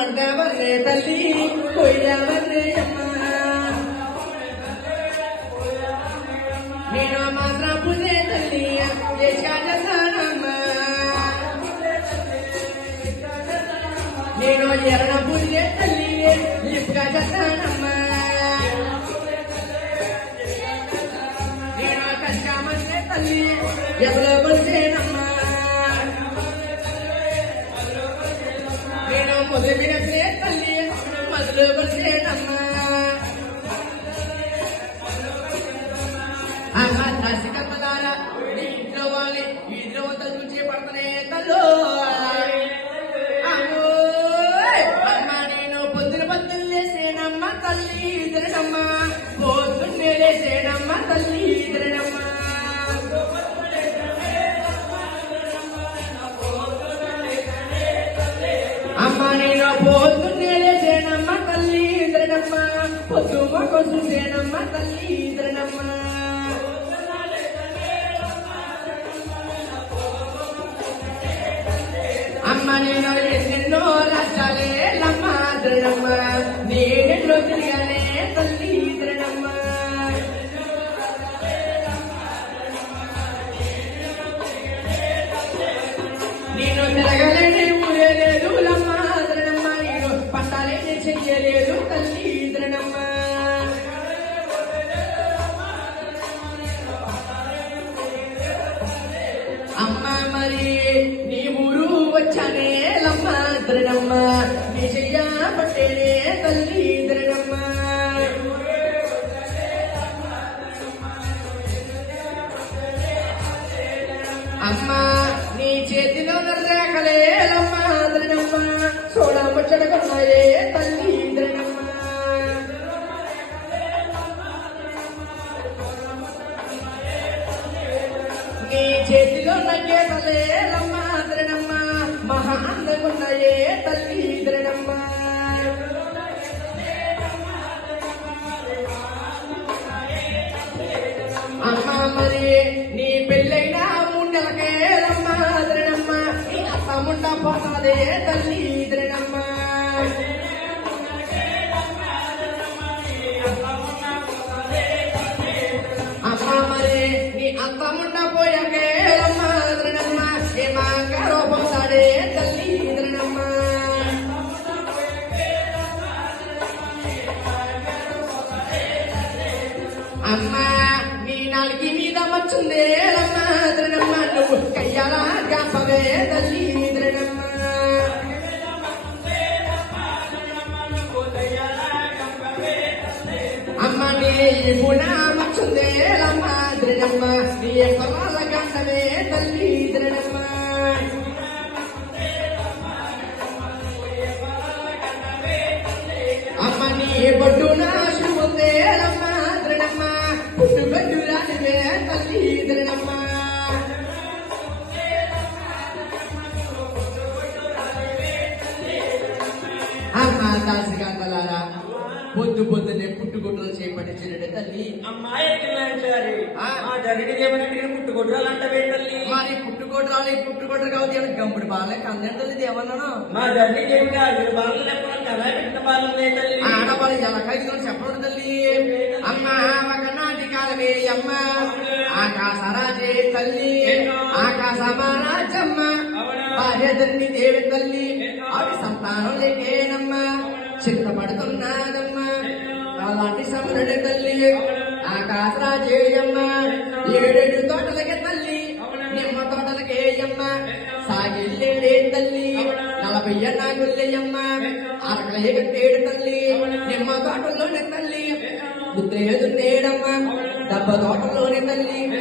మండవరే తల్లి కొయ్యవరే నేను మాత్రం పుదే తల్లి యశానమ్మ నేను ఎరణ పుదే తల్లి లిప్గా చేస్తానమ్మ నేను కష్టామంటే తల్లి ఎవరో కొలిచేనమ్మ నేను తల్లి మొదలు అమ్మ దాసి కమ్మలారా నీ ఇంట్లో వాళ్ళని వీధిలో తల్లో అమ్మ నేను పొద్దున పొద్దున్న లేసేనమ్మ తల్లి ఇద్దరనమ్మ పొద్దున్నే లేసేనమ్మ తల్లి నేను పొద్దున్నే లేసేనమ్మ తల్లి ఇద్దరనమ్మ పొద్దు మొక్క తల్లి ఇద్దరనమ్మ అమ్మ నేను ఎన్నెన్నో నీ ఊరు వచ్చానే లమ్మ దృఢమ్మ నీ చెయ్య పట్టేనే తల్లి దృఢమ్మ అమ్మ నీ చేతిలో నర్రేకలే లమ్మ దృఢమ్మ చూడ కన్నాయే తల్లి ద్రణమ్మ నీ చేతిలో నగ్గే తలే తల్లి ద్రణమ్మ అమ్మ మరి నీ పెళ్ళైన ముండలకే లమ్మ ద్రణమ్మ నీ అత్త ముండ పోతాదే తల్లి ద్రణమ్మ అమ్మ మరి నీ అత్త ముండ పోయాకే వచ్చుందే లమ్మ నువ్వు కయ్యాల గంపవే తల్లి ద్రణమ్మ అమ్మ నీ గుణ లమ్మ నీ గంటవే తల్లి అమ్మ నీ పొద్దునే పుట్టుగుడ్డలు చేపట్టించిన తల్లి అమ్మాయి ఎక్కిలాంటారు ఆ. జరిగితే ఏమనంటే పుట్టుకొట్టాలంట తల్లి. మరి పుట్టుకోటరు కావచ్చు ఏమన్నా గంపుడు బాలే మా తల్లి బాలను లేకపోతే కళ పెట్టిన బాలలే తల్లి? ఆడవాళ్ళు ఎలా ఇదో చెప్పండి తల్లి. అమ్మ ఒకనాటి కాలమే అమ్మ. ఆకాశరాజే తల్లి. ఆకాశమారాజమ్మ భార్యదన్ని దేవి తల్లి. ఆవి సంతానం లేకేనమ్మ. చింతపడుతున్నాదమ్మ అలాంటి సమరుడి తల్లి. ఆకాశరాజేయమ్మ ఏడేడు తోటలకి తల్లి. నిమ్మ తోటలకేయమ్మా సాగిల్లేడే తల్లి. నలభై నాగుల్లయ్యమ్మ అరకలే కట్టేడు తల్లి. నిమ్మ తోటలోనే తల్లి. ముద్రేదున్నేడమ్మ దెబ్బ తోటలోనే తల్లి.